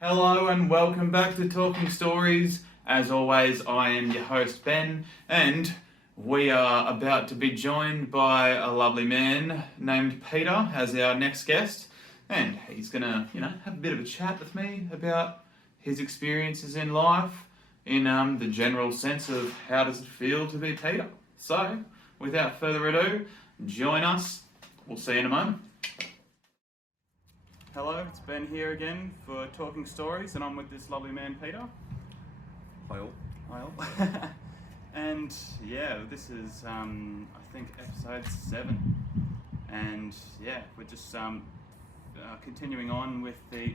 Hello and welcome back to Talking Stories. As always, I am your host Ben, and we are about to be joined by a lovely man named Peter as our next guest, and he's gonna, have a bit of a chat with me about his experiences in life, in the general sense of how does it feel to be Peter. So, without further ado, join us. We'll see you in a moment. Hello, it's Ben here again for Talking Stories, and I'm with this lovely man, Peter. Hi all. Hi all. And yeah, this is I think episode 7, and yeah, we're just continuing on with the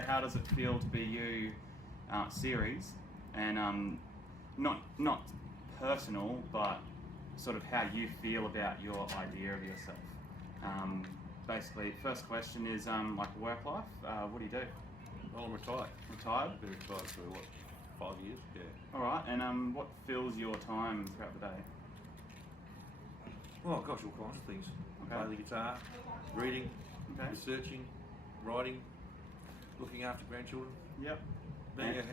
How Does It Feel to Be You series, and not personal, but sort of how you feel about your idea of yourself. Basically, first question is like work life. What do you do? Well, I'm retired. Retired? Been retired for 5 years? Yeah. All right. And what fills your time throughout the day? Oh gosh, all kinds of things. Okay. Play the guitar, reading, Okay. researching, writing, looking after grandchildren, Yep.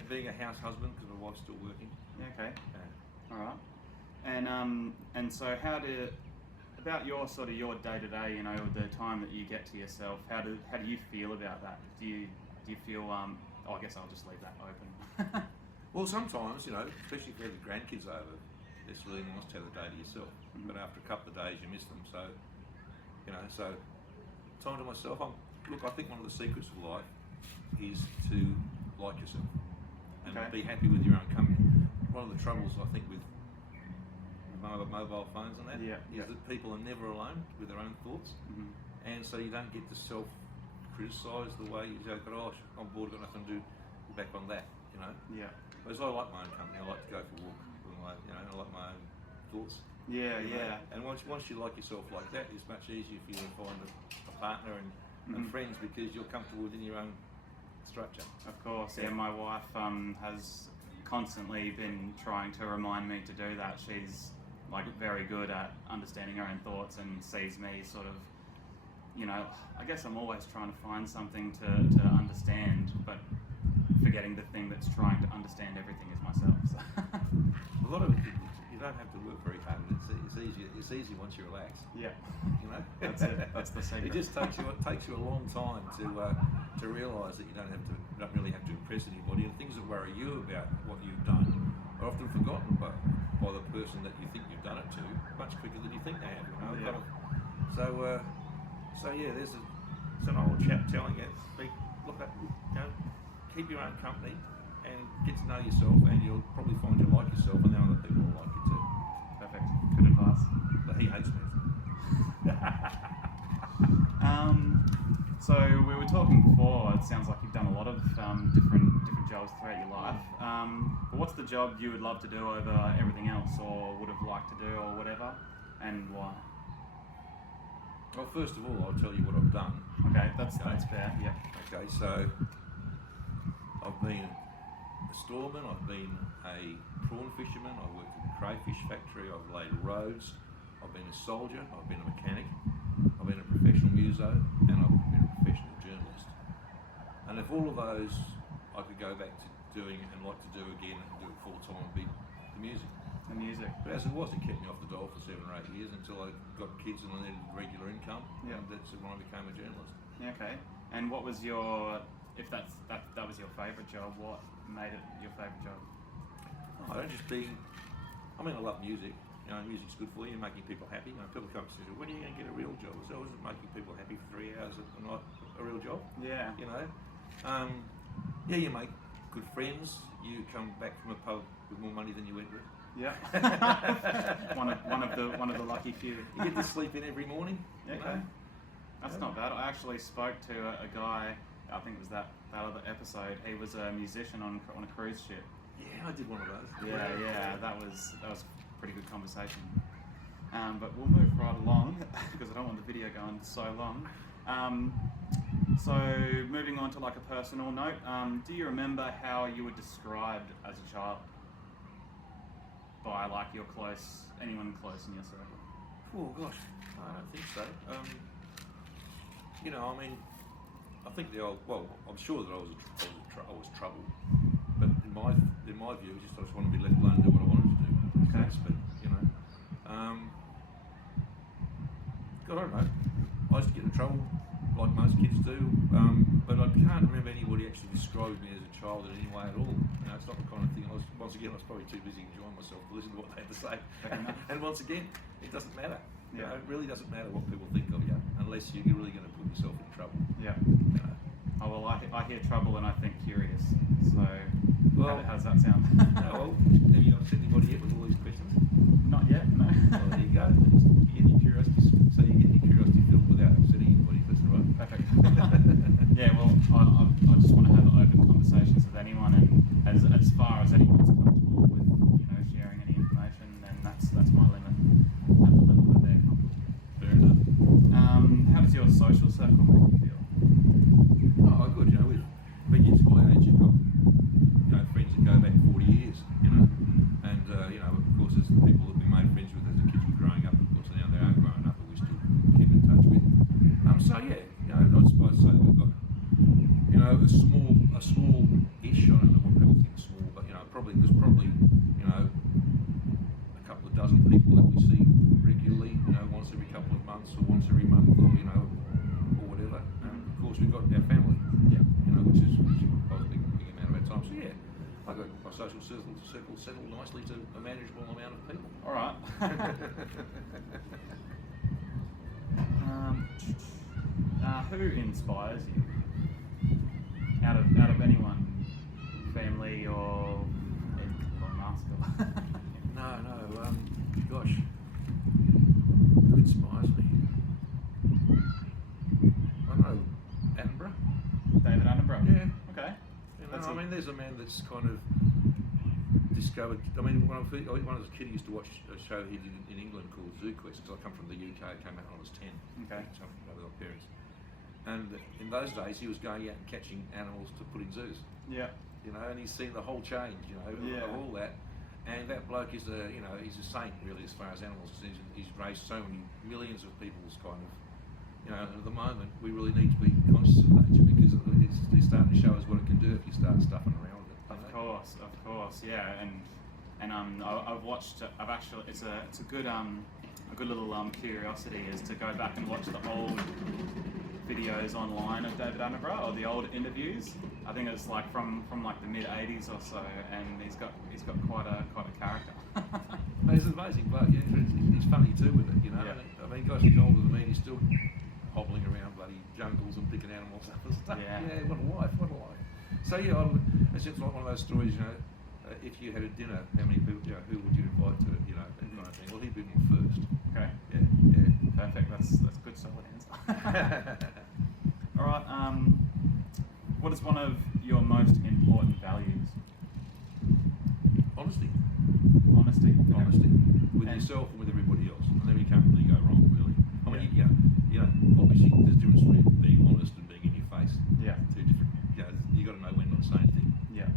being a house husband because my wife's still working. Yeah, okay. Yeah. All right. And so about your sort of your day to day, the time that you get to yourself, how do you feel about that? Do you feel I guess I'll just leave that open. Well, sometimes, especially if you have the grandkids over, it's really nice to have the day to yourself. Mm-hmm. But after a couple of days, you miss them. So, so time to myself. I think one of the secrets of life is to like yourself and Okay. be happy with your own company. One of the troubles I think with mobile phones and that is that people are never alone with their own thoughts, Mm-hmm. and so you don't get to self-criticise the way you go, "Gosh, I'm bored, got nothing to do." Back on that, Yeah. Whereas I like my own company. I like to go for a walk with and I like my own thoughts. Yeah. Yeah. And once you like yourself like that, it's much easier for you to find a partner and Mhm. friends because you're comfortable within your own structure. Of course. Yeah. My wife has constantly been trying to remind me to do that. She's like very good at understanding her own thoughts and sees me sort of, I guess I'm always trying to find something to understand, but forgetting the thing that's trying to understand everything is myself. So. A lot of it, you don't have to work very hard. It's easy once you relax. Yeah. That's it. That's the secret. It just takes you a long time to realise that you don't really have to impress anybody, and things that worry you about what you've done are often forgotten by the person that you think you've done it to much quicker than you think they have. Yeah. So yeah, there's an old chap telling you, keep your own company and get to know yourself, and you'll probably find you like yourself, and then other people will like you too. Perfect. Good advice. But he hates me. So we were talking before. It sounds like you've done a lot of different jobs throughout your life. But what's the job you would love to do over everything else, or would have liked to do, or whatever, and why? Well, first of all, I'll tell you what I've done. Okay, that's fair. Yeah. Okay, so I've been a storeman, I've been a prawn fisherman, I've worked in a crayfish factory, I've laid roads, I've been a soldier, I've been a mechanic, I've been a professional muso, and I've been a professional journalist. And if all of those I could go back to doing and like to do again and do it full time, would be the music. The music. But as it was, it kept me off the dole for 7 or 8 years until I got kids and I needed regular income. Yeah. And that's when I became a journalist. Yeah, okay. And what was your, if that was your favourite job, what made it your favourite job? I love music. Music's good for you, making people happy. People come to me, when are you going to get a real job? I said, isn't making people happy for 3 hours a night a real job? Yeah. You make good friends. You come back from a pub with more money than you went with. Yeah. one of the lucky few. You get to sleep in every morning. Okay. That's not bad. I actually spoke to a guy. I think it was that other episode. He was a musician on a cruise ship. Yeah, I did one of those. Yeah. That was a pretty good conversation. But we'll move right along because I don't want the video going so long. So moving on to like a personal note, do you remember how you were described as a child by like anyone close in your circle? Oh gosh, I don't think so. I think I'm sure that I was trouble, but in my view, I just wanted to be left alone and do what I wanted to do. Okay. So to speak, you know. God, I don't know. I used to get in trouble like most kids do, but I can't remember anybody actually describing me as a child in any way at all. You know, it's not the kind of thing. I was probably too busy enjoying myself to listen to what they had to say. And once again, it doesn't matter. You know, it really doesn't matter what people think of you, unless you're really going to put yourself in trouble. Yeah. You know. Oh well, I hear trouble and I think curious. So, Well, how does that sound? Well, have you upset anybody yet with all these questions? Not yet, no. Well, there you go. You get your curiosity, so you get your curiosity filled without upsetting anybody. That's all right. Perfect. Yeah, well, I just want to have open conversations with anyone, and as far as anyone's comfortable with, sharing any information, then that's my limit. At the level that they're comfortable. Fair enough. How does your social circle make you feel? Oh, good. You know, with kids my age, you've got friends that go back 40 years. You know, and of course, there's the people that we made friends with as the kids were growing up. Of course, now they are growing up, but we still keep in touch with. So yeah, I'd suppose say that we've got a small-ish. I don't know what people think is small, but there's probably a couple of dozen people that we see regularly. Once every couple of months or once every month, or whatever. And of course, we've got our family. Yeah. Which is a big amount of our time. So yeah, I got my social circle settled nicely to a manageable amount of people. All right. Who inspires you? Out of anyone, family or master? No. Gosh, who inspires me? I don't know. Attenborough. David Attenborough. Yeah. Okay. There's a man that's kind of discovered. When I was a kid, I used to watch a show he did in England called Zoo Quest, because I come from the UK. It came out when I was 10. Okay. So with my parents. And in those days, he was going out and catching animals to put in zoos. Yeah. And he's seen the whole change, of all that. And that bloke is he's a saint really as far as animals. He's raised so many millions of people's kind of. At the moment, we really need to be conscious of nature, because it's starting to show us what it can do if you start stuffing around with it. Of course, yeah, and I've watched. I've actually, it's a good little curiosity is to go back and watch the old videos online of David Attenborough, or the old interviews. I think it's like from like the mid '80s or so, and he's got quite a character. He's an amazing bloke. Yeah, he's funny too with it. Yeah. Gosh, he's older than me. He's still hobbling around bloody jungles and picking animals up and stuff. Yeah. What a life. So yeah, it's just like one of those stories. If you had a dinner, how many people? Who would you invite to it? That kind of thing. Well, he'd be my first. Okay. Yeah. Perfect. That's good, solid answer. All right. What is one of your most important values? Honesty. Honesty. Honesty with yourself and with everybody else, and then you can't really go wrong, really. Obviously, there's a difference between being honest and being in your face. Yeah. Two different. You got to know when not to say anything. Yeah.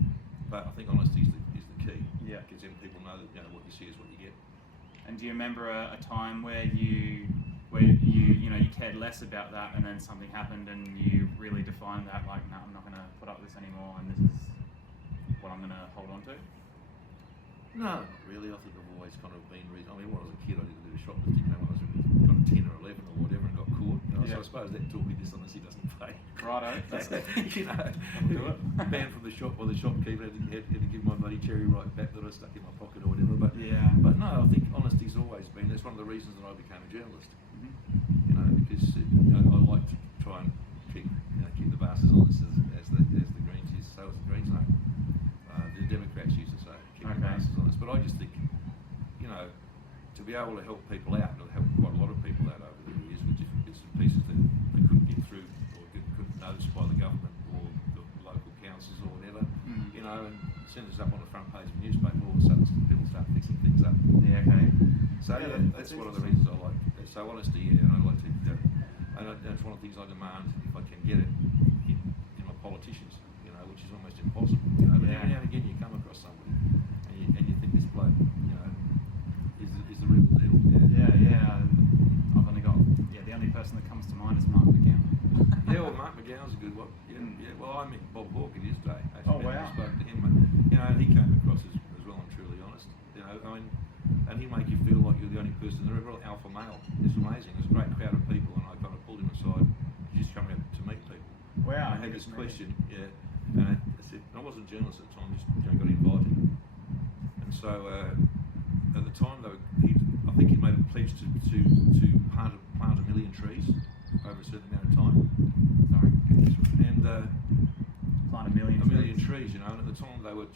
But I think honesty is the key. Yeah. Because then people know that what you see is what you get. And do you remember a time where you cared less about that, and then something happened, and you really defined that, like, no, I'm not going to put up with this anymore, and this is what I'm going to hold on to? No, not really. I think I've always kind of been. When I was a kid, I did a bit of shoplifting. When I was kind of 10 or 11 or whatever, and got caught. So I suppose that taught me dishonesty doesn't pay. Righto. That's do it. Banned from the shop by the shopkeeper. Had to give my bloody cherry right back that I stuck in my pocket or whatever. But no, I think honesty's always been. That's one of the reasons that I became a journalist. Because I like to try and keep the bastards honest as the Greens is. So is the Greens know. The Democrats used to say keep the bastards honest. But I just think, to be able to help people out, and I've helped quite a lot of people out over the years with different bits and pieces that they couldn't get through or couldn't notice by the government or the local councils or whatever, and send us up on the front page of the newspaper, all of a sudden people start fixing things up. Yeah, okay. So that's one of the reasons I like. So honesty, and I like to, and that's one of the things I demand if I can get it in my politicians, which is almost impossible. But every now and again you come across somebody and you think this bloke, is the real deal. Yeah. I've only got the only person that comes to mind is Mark McGowan. Yeah, well, Mark McGowan's a good one. Yeah, yeah. Well, I met Bob Hawke in his day. Oh, Actually, wow. I spoke to him, but he came across as well and truly honest. And he make you feel like you're the only person there, a real alpha male. It's amazing. There's a great crowd of people, and I kind of pulled him aside. He's just coming out to meet people. Wow. And I had this question, and I said, I wasn't a journalist at the time, just got invited. And so at the time, though, I think he made a pledge to plant 1 million trees over a certain amount of time. Sorry. And Plant a million trees, and at the time they were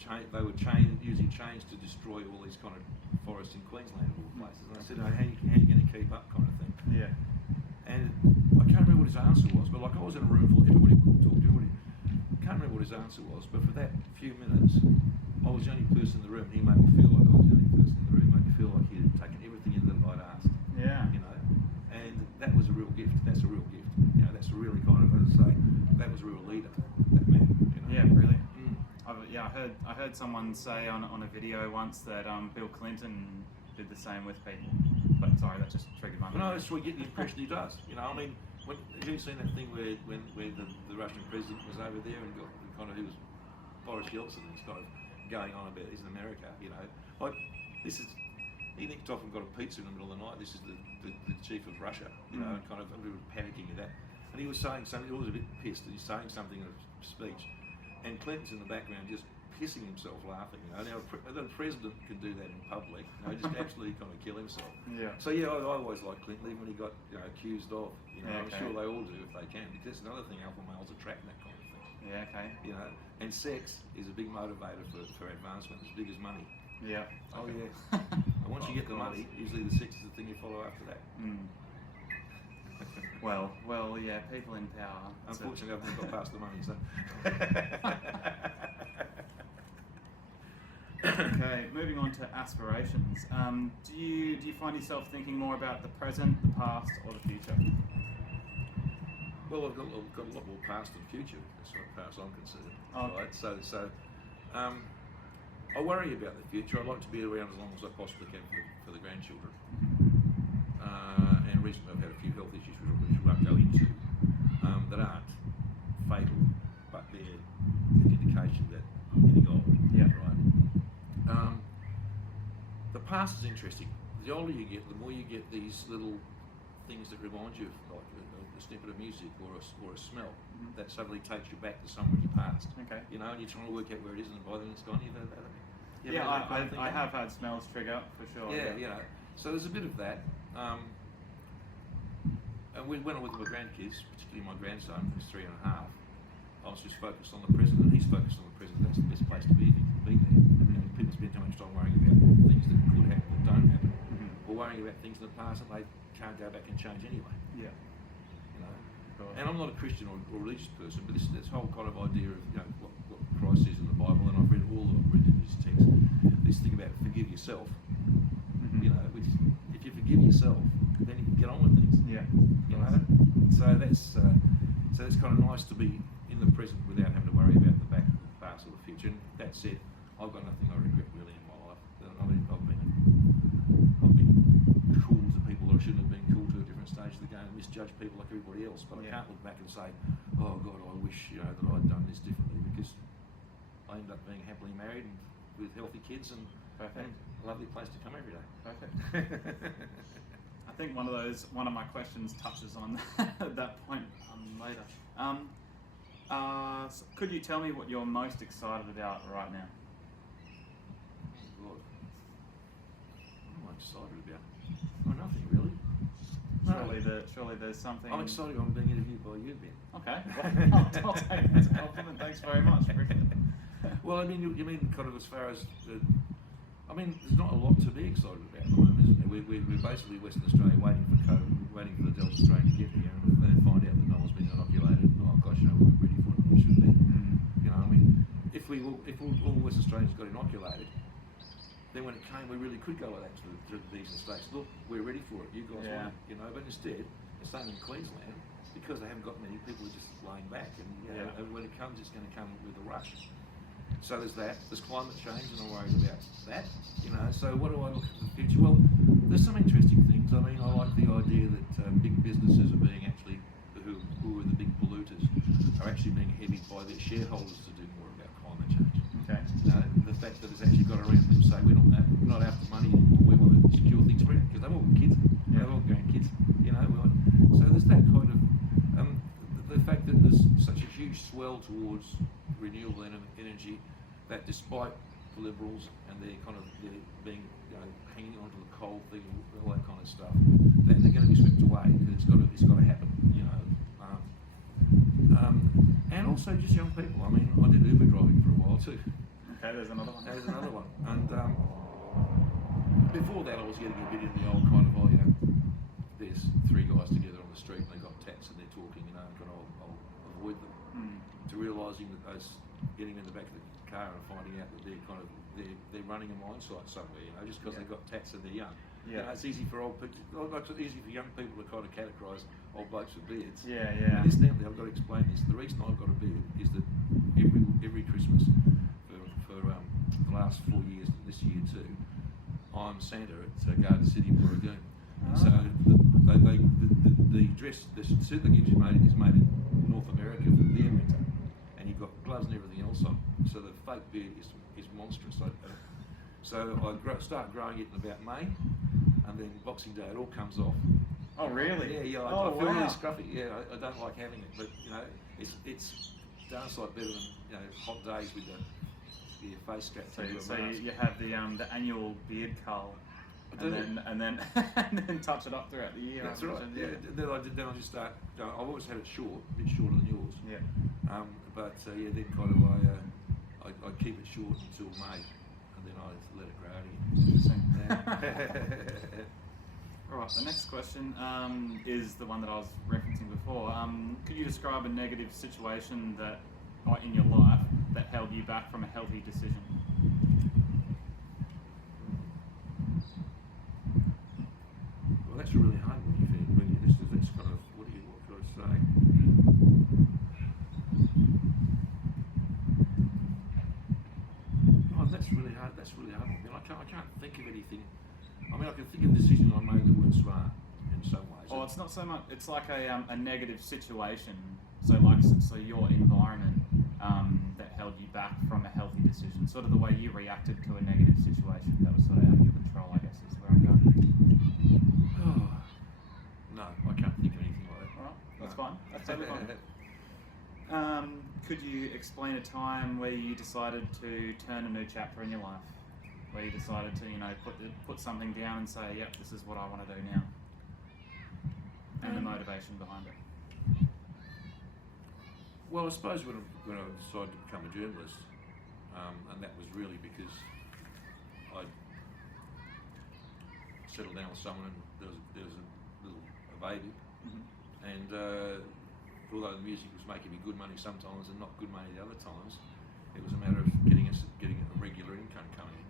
using chains to destroy all these kind of forests in Queensland and all places. And I said, how are you going to keep up, kind of thing? Yeah. And I can't remember what his answer was, but like I was in a room full of everybody wanted to talk to everybody. I can't remember what his answer was, but for that few minutes, I was the only person in the room. He made me feel like I was the only person in the room. Made me feel like he had taken everything in that I'd asked. Yeah. And that was a real gift. That's a real gift. That's a really kind of, as I say, that was a real leader. That man. Yeah, brilliant. I heard someone say on a video once that Bill Clinton did the same with people. But sorry, that just triggered my Well, memory. no, that's what you get the impression he does. When you've seen that thing where the Russian president was over there and got kind of, he was Boris Yeltsin, and he's kind of going on about he's in America, like this is. He nicked off and got a pizza in the middle of the night. This is the chief of Russia, and kind of we were panicking at that. And he was saying something. He was a bit pissed. And he's saying something in a speech, and Clinton's in the background just pissing himself laughing. Now the president can do that in public. Just absolutely kind of kill himself. Yeah. So I always liked Clinton, even when he got accused of. I'm Okay. sure they all do if they can. Because that's another thing, alpha males attract that kind of thing. Yeah. Okay. And sex is a big motivator for advancement, as big as money. Yeah. Oh Okay. yeah. And once you get the money, usually the sex is the thing you follow after that. Well, yeah. People in power. Unfortunately, I've never got past the money, so. Okay, moving on to aspirations. Do you find yourself thinking more about the present, the past, or the future? Well, I've got a lot more past and future, as far as I'm concerned. Okay. Right? So I worry about the future. I'd like to be around as long as I possibly can for the grandchildren. And recently I've had a few health issues which we won't go into that aren't fatal, but they're an indication that I'm getting old. Yeah. Right. The past is interesting. The older you get, the more you get these little things that remind you of, like a snippet of music or a smell that suddenly takes you back to somewhere in your past. Okay. And you're trying to work out where it is, and by then it's gone. I have had smells trigger for sure. Yeah. So there's a bit of that. And when I'm with my grandkids, particularly my grandson, who's 3.5, I was just focused on the present, and he's focused on the present. That's the best place to be if you can be there. People spend too much time worrying about things that could happen that don't happen, or worrying about things in the past that they can't go back and change anyway. Yeah. And I'm not a Christian or religious person, but this whole kind of idea of what Christ says in the Bible, and I've read all that I've read in his text. This thing about forgive yourself. Which if you forgive yourself, then you can get on with things. Yeah. So that's kind of nice to be in the present without having to worry about the past or the future. And that said, I've got nothing I regret really in my life. I've been cool to people that I shouldn't have been cool to at different stages of the game, misjudge people like everybody else. But I can't look back and say, oh God, I wish that I'd done this differently, because I ended up being happily married and with healthy kids and a lovely place to come every day. Perfect. I think one of my questions touches on that point later. So could you tell me what you're most excited about right now? God. What am I excited about? Oh, nothing really. Surely there's something. I'm excited I'm being interviewed by you, Ben. Okay. Well, I'll take it as a compliment. Thanks very much. Well, I mean, you mean kind of as far as there's not a lot to be excited about at the moment, isn't there? We're basically Western Australia waiting for COVID, waiting for the Delta strain to get here, and then find out that no one's been inoculated. Oh gosh, we weren't ready for it. We should be. If all Western Australians got inoculated, then when it came, we really could go like that to the eastern states. Look, we're ready for it. You guys want it, But instead, the same in Queensland, because they haven't got many people, are just laying back, and when it comes, it's going to come with a rush. So there's that. There's climate change, and I'm worried about that. So what do I look at the future? Well, there's some interesting things. I like the idea that big businesses are being who are the big shareholders to do more about climate change. Okay. You know, the fact that it's actually got around them to say we're not after money anymore, we want to secure things for it, because they've all got kids, they've all grandkids, you know. So there's that kind of, the fact that there's such a huge swell towards renewable energy, that despite the Liberals and their kind of being, you know, hanging onto the coal thing, all that kind of stuff, they're going to be swept away, because it's got to happen, you know. And also just young people. I mean, I did Uber driving for a while too. Okay, there's another one. There's another one. And before that, I was getting a bit in the old kind of, you know, there's three guys together on the street and they got tats and they're talking, you know, and I'll avoid them. To realising that getting in the back of the car and finding out that they're running a mine site somewhere, you know, just because they've got tats and they're young. You know, it's easy for old people, like it's easy for young people to kind of categorise old blokes with beards. Yeah. And incidentally, I've got to explain this. The reason I've got a beard is that every Christmas for the last 4 years, this year too, I'm Santa at Garden City, Warragoon. So the dress, the suit that gives you is made in North America for their winter, and you've got gloves and everything else on. So the fake beard is monstrous. So I start growing it in about May, and then Boxing Day it all comes off. Oh really? Yeah. I feel really scruffy. Yeah, I don't like having it, but you know, it's darn sight better than, you know, hot days with your face strapped to a mask. So you have the annual beard cull, and then touch it up throughout the year. That's right. Yeah. Then I just start. I've always had it short, a bit shorter than yours. Yeah. Then kind of I keep it short until May, and then I let it grow again. Interesting. All right. The next question is the one that I was referencing before. Could you describe a negative situation in your life that held you back from a healthy decision? Well, that's a really hard one. That's kind of what do I say? Oh, that's really hard. That's really hard. I mean, I can't think of anything. I mean, I can think of decisions I made that weren't smart in some ways. Oh, it's not so much. It's like a negative situation. So your environment that held you back from a healthy decision. Sort of the way you reacted to a negative situation that was sort of out of your control, I guess, is where I'm going. No, I can't think of anything like that. All right, that's fine. That's totally fine. Could you explain a time where you decided to turn a new chapter in your life? Where you decided to, you know, put something down and say, yep, this is what I want to do now, and the motivation behind it. Well, I suppose when I decided to become a journalist, and that was really because I settled down with someone and there was a baby, and although the music was making me good money sometimes and not good money the other times, it was a matter of getting a regular income coming in.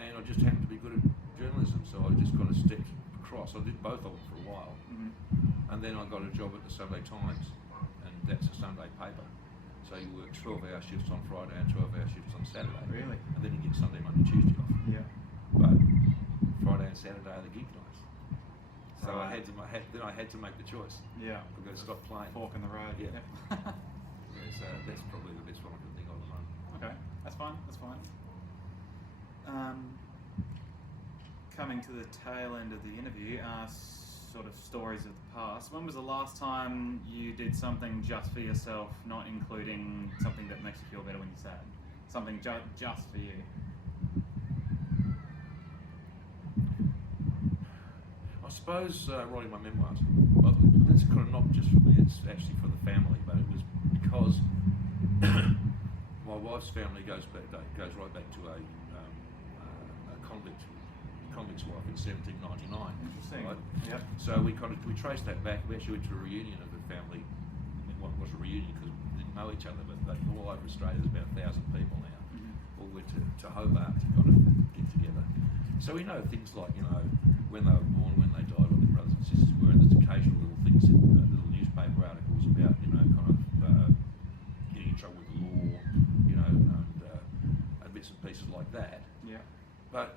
And I just happened to be good at journalism, so I just kind of stepped across. I did both of them for a while, and then I got a job at the Sunday Times, and that's a Sunday paper. So you work 12-hour shifts on Friday and 12-hour shifts on Saturday. Really? And then you get Sunday, Monday, Tuesday off. Yeah. But Friday and Saturday are the gig nights. So Right. I had to make the choice. Yeah. I've got to stop playing. Fork in the road. Yeah. Yep. So that's probably the best one I can think of at the moment. Okay, that's fine. That's fine. Coming to the tail end of the interview, sort of stories of the past. When was the last time you did something just for yourself, not including something that makes you feel better when you're sad? Something just for you. I suppose writing my memoirs. Well, that's kind of not just for me, it's actually for the family, but it was because my wife's family goes right back to a convict's wife in 1799. Interesting. Right? Yep. So we traced that back. We actually went to a reunion of the family. It was a reunion because we didn't know each other, but all over Australia there's about 1,000 people now. All went to Hobart to kind of get together. So we know things like, you know, when they were born, when they died, what their brothers and sisters were, and there's occasional little things in little newspaper articles about, you know, kind of getting in trouble with the law, you know, and bits and pieces like that. Yeah. But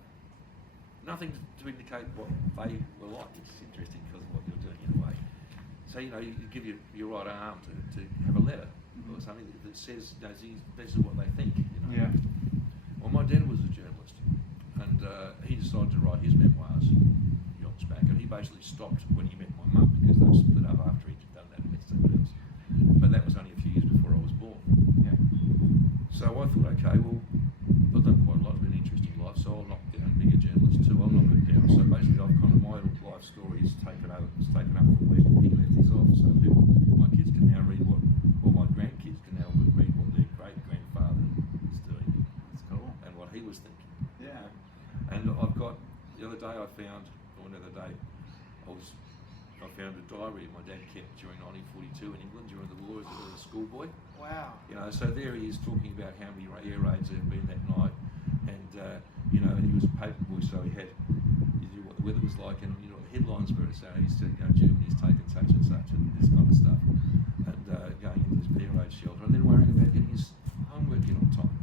nothing to indicate what they were like, which is interesting because of what you're doing in a way. So, you know, you give your right arm to have a letter, or something that says, this is what they think. You know? Yeah. Well, my dad was a journalist, and he decided to write his memoirs yonks back, and he basically stopped when he met my mum because they split up after he'd done that and met someone else. But that was only a few years before I was born. Yeah. So I thought, okay, well, I've done quite a lot, it's been an interesting life, so I'll knock down being a journalist too. I'll knock it down. So basically, I've kind of my life story is taken up from where he left his off. So my kids can now read or my grandkids can now read what their great grandfather is doing. That's cool. And what he was thinking. Yeah. And I've got the other day I found a diary my dad kept during 1942 in England during the war as a schoolboy. Wow. You know, so there he is talking about how many air raids there had been that night, and you know, and he was a paper boy, so he knew what the weather was like, and you know what the headlines were. So he said, you know, Germany's taken such and such, and this kind of stuff, and going into this air raid shelter, and then worrying about getting his homework in on time.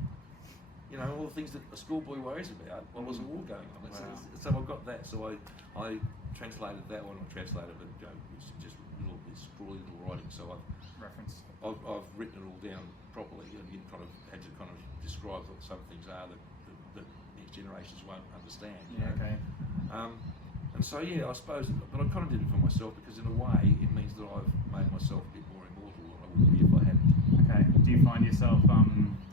You know, all the things that a schoolboy worries about while there's a war going on. Wow. So I've got that. So I translated that one, not translated, but it's just scrawly little writing. So I've written it all down properly, and you kind of had to kind of describe what some things are that next generations won't understand. Yeah. Okay. And so yeah, I suppose, but I kind of did it for myself because in a way it means that I've made myself a bit more immortal than I would be if I hadn't. Okay. Do you find yourself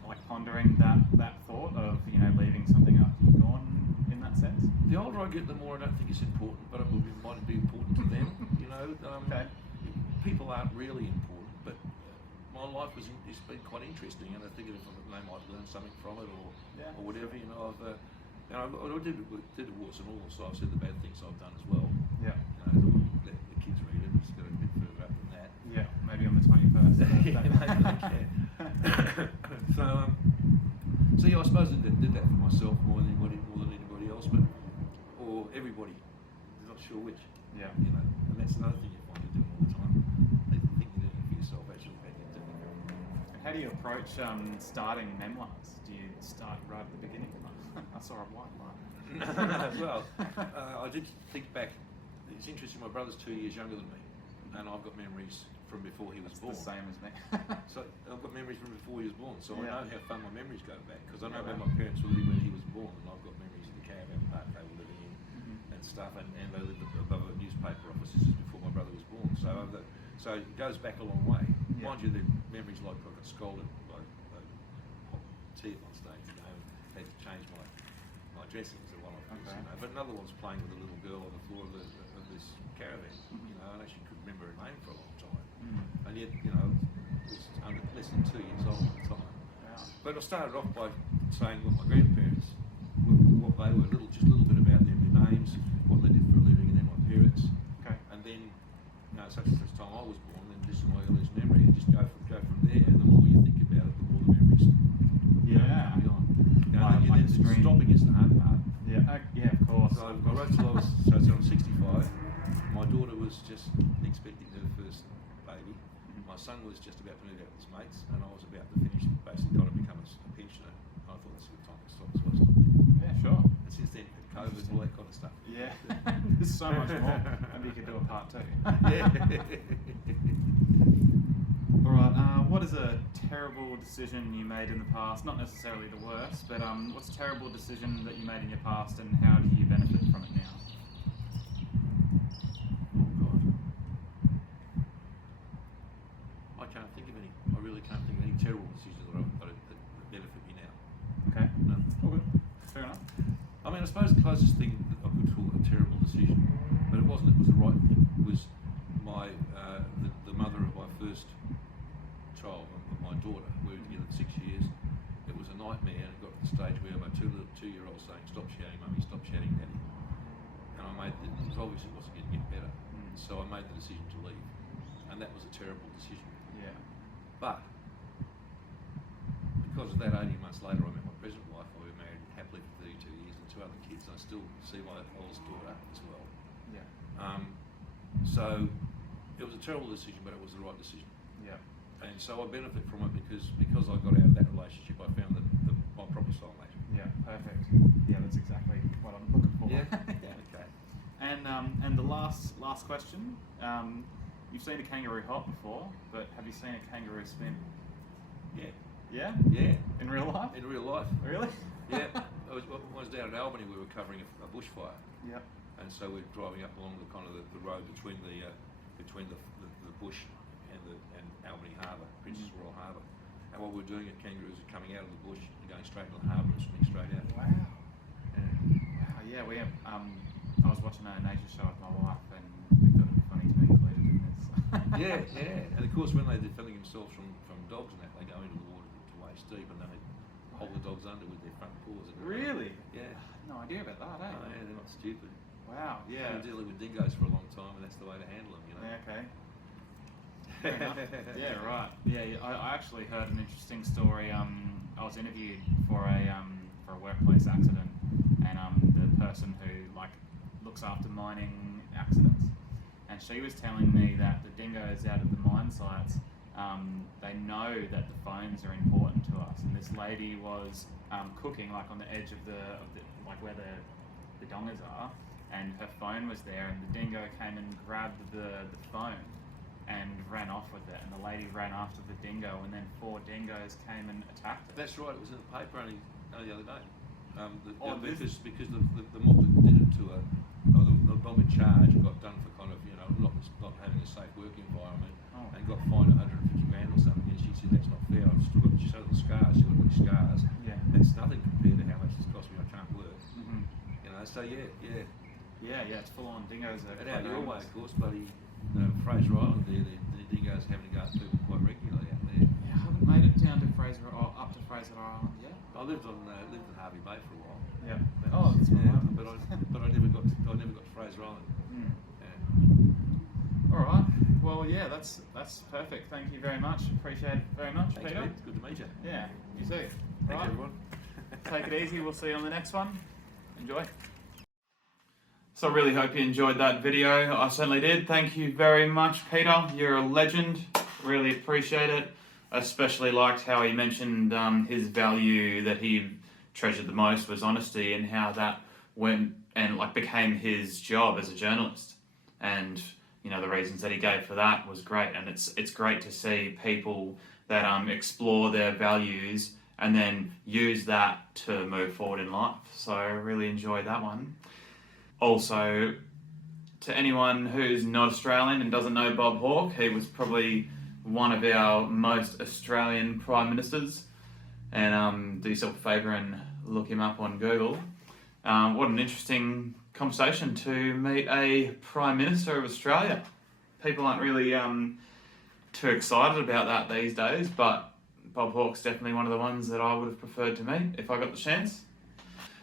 like pondering that thought of, you know, leaving something after you're gone in that sense? The older I get, the more I don't think it's important, but it might be important to them. You know, Okay. People aren't really important, but my life it's been quite interesting, and I think if they might learn something from it or whatever. You know, I did a warts and all, so I've said the bad things I've done as well. Yeah. You know, I wouldn't let the kids read it. It's got a bit further up than that. Yeah. Maybe on the 21st. Yeah, maybe they can. So yeah, I suppose I did that for myself more than anybody else, or everybody. I'm not sure which. Yeah. You know, and that's another thing you find you're doing all the time. They think you're doing it for yourself, actually, but you're doing it. How do you approach starting memoirs? Do you start right at the beginning? I saw a white line. Well, I did think back. It's interesting. My brother's 2 years younger than me, and I've got memories from before he was born. The same as me. So I've got memories from before he was born. So Yeah. I know how far my memories go back because I know Yeah, where right. my parents were living when he was born, and I've got memories of the caravan park they were living in and stuff, and they lived above a newspaper office. This is before my brother was born. So it goes back a long way. Yeah. Mind you, the memories like I got scolded by hot tea on stage, you know, and had to change my dressings at one of them. Okay. You know. But another one's playing with a little girl on the floor of this caravan, you know, and actually couldn't remember her name for a long time. And yet, you know, was under less than 2 years old at the time. Wow. But I started off by saying what my grandparents, what they were, just a little bit about them, their names, what they did for a living, and then my parents. Okay. And then, you know, such as the time I was born, then this is my earliest memory, and just go from there. And the more you think about it, the more the memories Yeah. come beyond. You know, Like then a stream. stopping is the hard part. Yeah. Yeah. Of course. So I wrote till I was, so I'm 65. My daughter was just expecting her first baby. My son was just about to move out with his mates, and I was about to finish, basically got to become a pensioner. And I thought that's a good time to stop, so I stopped. Yeah. Sure. And since then, COVID and all that kind of stuff. Yeah. There's so much more. Maybe you could do a part 2. Yeah. All right. What is a terrible decision you made in the past? Not necessarily the worst, but what's a terrible decision that you made in your past, and how do you benefit from it now? Oh God. I can't think of any. I really can't think of any terrible decisions that benefit me now. Okay. No. All good. Fair enough. I mean, I suppose the closest thing that I could call a terrible decision, but it wasn't. It was the right thing. Was my the mother of my first child, of my daughter. We were together 6 years. It was a nightmare, and it got to the stage where my two-year-old saying, "Stop shouting, mummy! Stop shouting, daddy!" And it was obvious it wasn't going to get better. So I made the decision to leave, and that was a terrible decision. Yeah. But because of that, 18 months later, I met my present wife. We were married happily for 32 years and 2 other kids. And I still see my oldest daughter as well. Yeah. So it was a terrible decision, but it was the right decision. Yeah. And so I benefit from it because I got out of that relationship. I found my proper soulmate. Yeah. Perfect. Yeah, that's exactly what I'm looking for. Yeah. Yeah. Okay. And the last question. You've seen a kangaroo hop before, but have you seen a kangaroo spin? Yeah. Yeah? Yeah. In real life? In real life. Really? Yeah. I was down in Albany. We were covering a bushfire. Yep. And so we're driving up along the kind of the road between the bush and Albany Harbour, Princess Royal Harbour. And what we're doing at Kangaroos is coming out of the bush and going straight into the harbour and swimming straight out. Wow. Wow, yeah, we have, I was watching a nature show with my wife and we thought it'd be funny to be included in this. Yeah, yeah. And of course when they're defending themselves from dogs and that, they go into the water to waist deep and then they hold the dogs under with their front paws. And Really? Yeah. I had no idea about that, eh? Oh, yeah, they're not stupid. Wow, yeah. I've been dealing with dingoes for a long time and that's the way to handle them, you know. Yeah, okay. Fair enough. Yeah, right. Yeah, I actually heard an interesting story. I was interviewed for a workplace accident, and the person who looks after mining accidents, and she was telling me that the dingoes out at the mine sites, they know that the phones are important to us. And this lady was cooking on the edge of the where the dongas are, and her phone was there, and the dingo came and grabbed the phone and ran off with it, and the lady ran after the dingo, and then 4 dingoes came and attacked it. That's right. It was in the paper only the other day. Because the mob that did it to the mob in charge got done for kind of not having a safe work environment and got fined 150 grand or something. And she said that's not fair. I've still got the scars. She's got these scars. Yeah. That's nothing compared to how much it's cost me. I can't work. Mm-hmm. So yeah. Yeah, it's full on dingoes. And out your way, of course, bloody Fraser Island there, the dingoes having to go at people quite regularly out there. Yeah, I haven't made it down to Fraser or up to Fraser Island yet. I lived in Harvey Bay for a while. Yeah. That's right. But I never got to Fraser Island. Mm. Yeah. All right. Well, yeah, that's perfect. Thank you very much. Appreciate it very much, Thanks, Peter. mate. Good to meet you. Yeah, you too. Thanks, Right. everyone. Take it easy. We'll see you on the next one. Enjoy. So I really hope you enjoyed that video. I certainly did. Thank you very much, Peter. You're a legend. Really appreciate it. Especially liked how he mentioned his value that he treasured the most was honesty, and how that went and became his job as a journalist. And the reasons that he gave for that was great. And it's great to see people that explore their values and then use that to move forward in life. So I really enjoyed that one. Also, to anyone who's not Australian and doesn't know Bob Hawke, he was probably one of our most Australian Prime Ministers. And do yourself a favour and look him up on Google. What an interesting conversation to meet a Prime Minister of Australia. People aren't really too excited about that these days, but Bob Hawke's definitely one of the ones that I would have preferred to meet if I got the chance.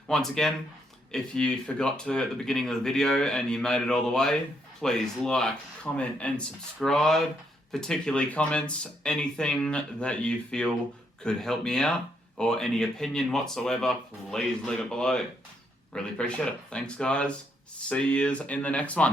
Once again, if you forgot to at the beginning of the video and you made it all the way, please like, comment and subscribe. Particularly comments, anything that you feel could help me out or any opinion whatsoever, please leave it below. Really appreciate it. Thanks guys. See you in the next one.